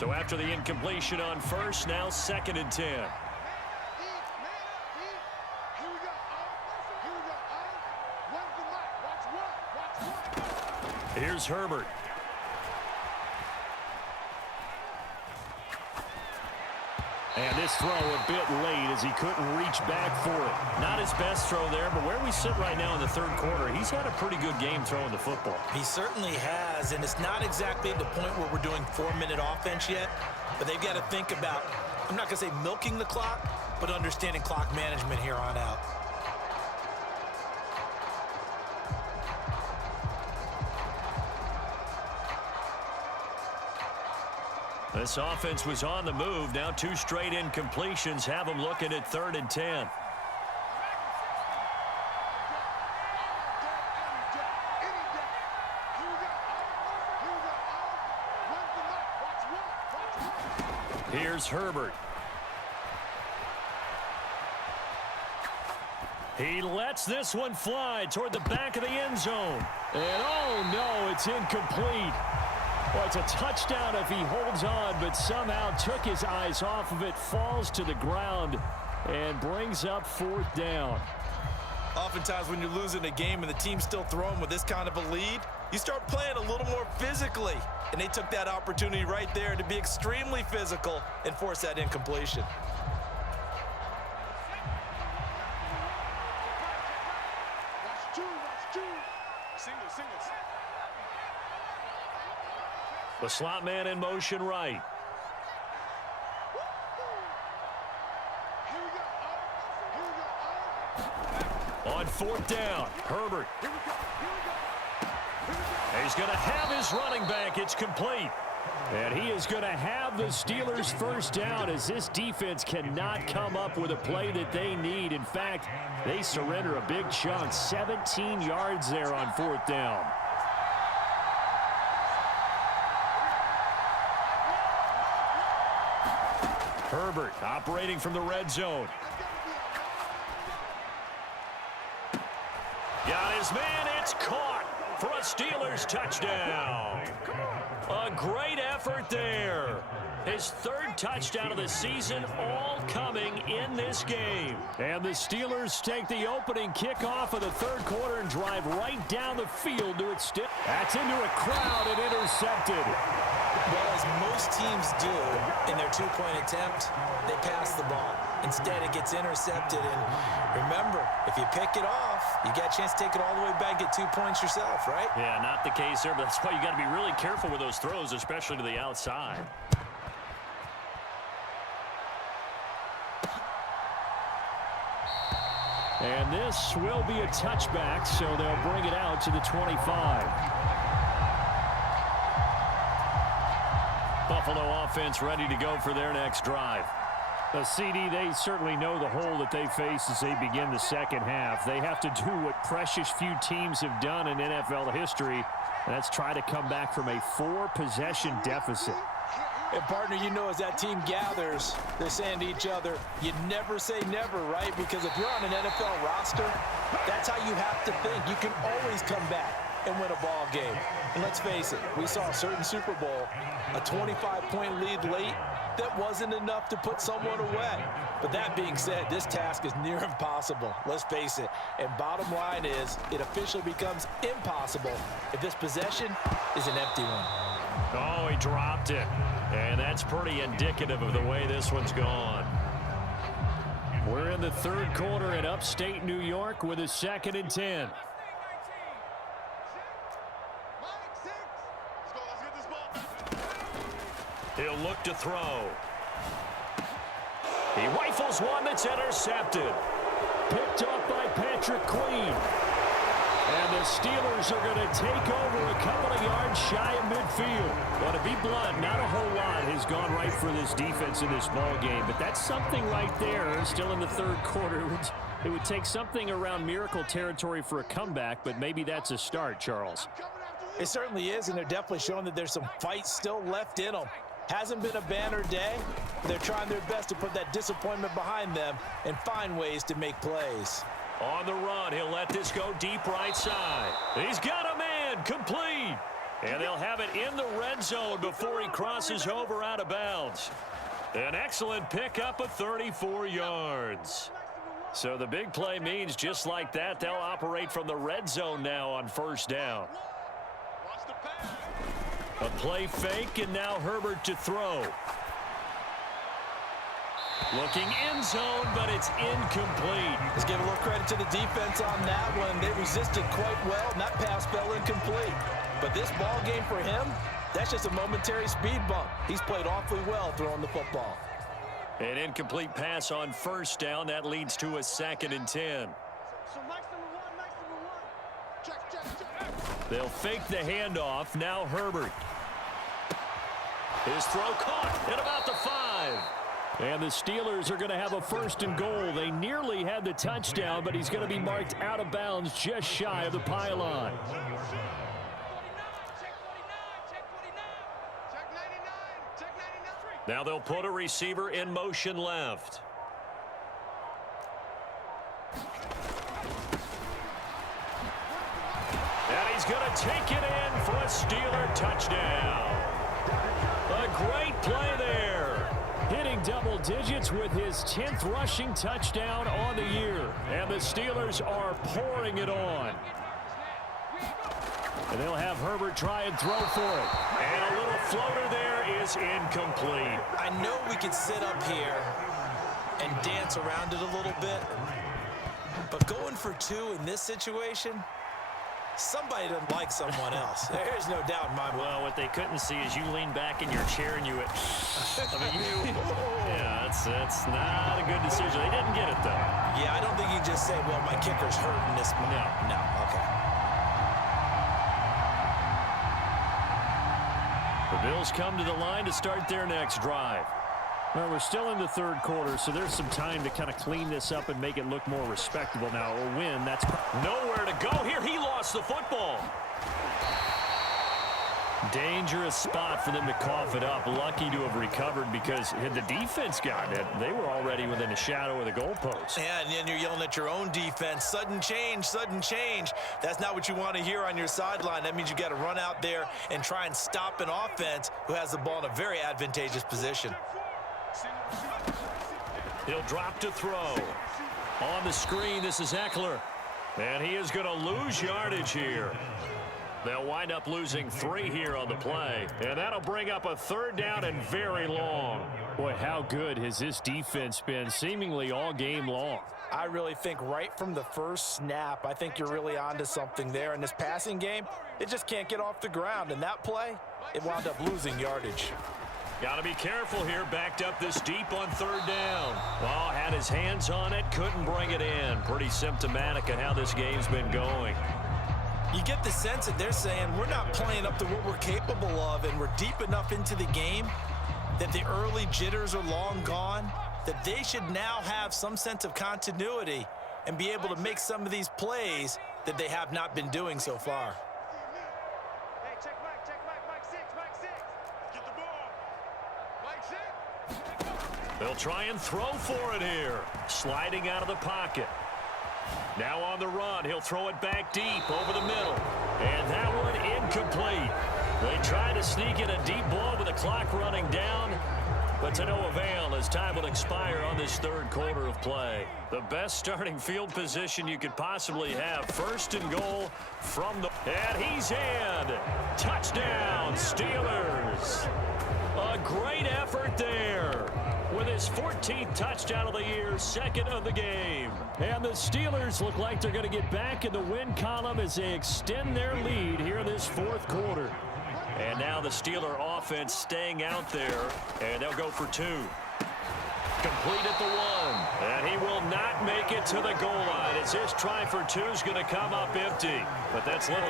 So after the incompletion on first, now 2nd and 10. Here's Herbert. And this throw a bit late as he couldn't reach back for it. Not his best throw there, but where we sit right now in the third quarter, he's had a pretty good game throwing the football. He certainly has, and it's not exactly at the point where we're doing 4-minute offense yet, but they've got to think about, I'm not going to say milking the clock, but understanding clock management here on out. This offense was on the move. Now 2 straight incompletions have them looking at 3rd and 10. Here's Herbert. He lets this one fly toward the back of the end zone. And oh no, it's incomplete. Well, it's a touchdown if he holds on, but somehow took his eyes off of it, falls to the ground, and brings up 4th down. Oftentimes when you're losing a game and the team's still throwing with this kind of a lead, you start playing a little more physically. And they took that opportunity right there to be extremely physical and force that incompletion. The slot man in motion right. On 4th down, Herbert. He's going to have his running back. It's complete. And he is going to have the Steelers' first down as this defense cannot come up with a play that they need. In fact, they surrender a big chunk, 17 yards there on 4th down. Herbert operating from the red zone. Got his man, it's caught for a Steelers touchdown. A great effort there. His 3rd touchdown of the season, all coming in this game. And the Steelers take the opening kickoff of the 3rd quarter and drive right down the field to its stick. That's into a crowd and intercepted. Well, as most teams do in their 2-point attempt, they pass the ball. Instead, it gets intercepted. And remember, if you pick it off, you got a chance to take it all the way back, get 2 points yourself, right? Yeah, not the case there, but that's why you got to be really careful with those throws, especially to the outside. And this will be a touchback, so they'll bring it out to the 25. Buffalo offense ready to go for their next drive. The CD, they certainly know the hole that they face as they begin the second half. They have to do what precious few teams have done in NFL history, and that's try to come back from a 4-possession deficit. And, partner, you know as that team gathers, they're saying to each other, you never say never, right? Because if you're on an NFL roster, that's how you have to think. You can always come back and win a ball game. And let's face it, we saw a certain Super Bowl, a 25-point lead late, that wasn't enough to put someone away. But that being said, this task is near impossible. Let's face it. And bottom line is, it officially becomes impossible if this possession is an empty one. Oh, he dropped it. And that's pretty indicative of the way this one's gone. We're in the 3rd quarter in upstate New York with a 2nd and 10. He'll look to throw. He rifles one that's intercepted. Picked up by Patrick Queen. And the Steelers are going to take over a couple of yards shy of midfield. Well, to be blunt, not a whole lot has gone right for this defense in this ball game, but that's something right there. Still in the 3rd quarter. It would take something around miracle territory for a comeback, but maybe that's a start, Charles. It certainly is, and they're definitely showing that there's some fight still left in them. Hasn't been a banner day, but they're trying their best to put that disappointment behind them and find ways to make plays. On the run, he'll let this go deep right side. He's got a man, complete. And they'll have it in the red zone before he crosses over out of bounds. An excellent pickup of 34 yards. So the big play means just like that, they'll operate from the red zone now on first down. A play fake, and now Herbert to throw. Looking end zone, but it's incomplete. Let's give a little credit to the defense on that one. They resisted quite well, and that pass fell incomplete. But this ball game for him, that's just a momentary speed bump. He's played awfully well throwing the football. An incomplete pass on first down. That leads to a 2nd and 10. They'll fake the handoff. Now Herbert. His throw caught at about the 5. And the Steelers are going to have a 1st and goal. They nearly had the touchdown, but he's going to be marked out of bounds just shy of the pylon. Now they'll put a receiver in motion left. And he's going to take it in for a Steeler touchdown. A great play there. Hitting double digits with his 10th rushing touchdown on the year. And the Steelers are pouring it on. And they'll have Herbert try and throw for it. And a little floater there is incomplete. I know we could sit up here and dance around it a little bit, but going for 2 in this situation, somebody doesn't like someone else. There's no doubt in my mind. Well, what they couldn't see is you lean back in your chair and you went, yeah, that's not a good decision. They didn't get it, though. Yeah, I don't think you just say, well, my kicker's hurting this moment. No, okay. The Bills come to the line to start their next drive. Well, we're still in the 3rd quarter, so there's some time to kind of clean this up and make it look more respectable now. A win, that's nowhere to go here. He lost the football. Dangerous spot for them to cough it up. Lucky to have recovered because had the defense gotten it, they were already within a shadow of the goalpost. Yeah, and then you're yelling at your own defense. Sudden change, sudden change. That's not what you want to hear on your sideline. That means you got to run out there and try and stop an offense who has the ball in a very advantageous position. He'll drop to throw. On the screen, this is Eckler. And he is going to lose yardage here. They'll wind up losing 3 here on the play. And that'll bring up a 3rd down and very long. Boy, how good has this defense been seemingly all game long? I really think right from the first snap, I think you're really onto something there. In this passing game, it just can't get off the ground. And that play, it wound up losing yardage. Got to be careful here, backed up this deep on 3rd down. Well, had his hands on it, couldn't bring it in. Pretty symptomatic of how this game's been going. You get the sense that they're saying we're not playing up to what we're capable of, and we're deep enough into the game that the early jitters are long gone, that they should now have some sense of continuity and be able to make some of these plays that they have not been doing so far. They'll try and throw for it here. Sliding out of the pocket. Now on the run, he'll throw it back deep over the middle. And that one incomplete. They try to sneak in a deep blow with the clock running down, but to no avail as time will expire on this 3rd quarter of play. The best starting field position you could possibly have. 1st and goal from the... And he's in. Touchdown, Steelers. A great effort there. With his 14th touchdown of the year, 2nd of the game. And the Steelers look like they're going to get back in the win column as they extend their lead here in this 4th quarter. And now the Steeler offense staying out there, and they'll go for 2. Complete at the 1. And he will not make it to the goal line as this try for 2 is going to come up empty. But that's little.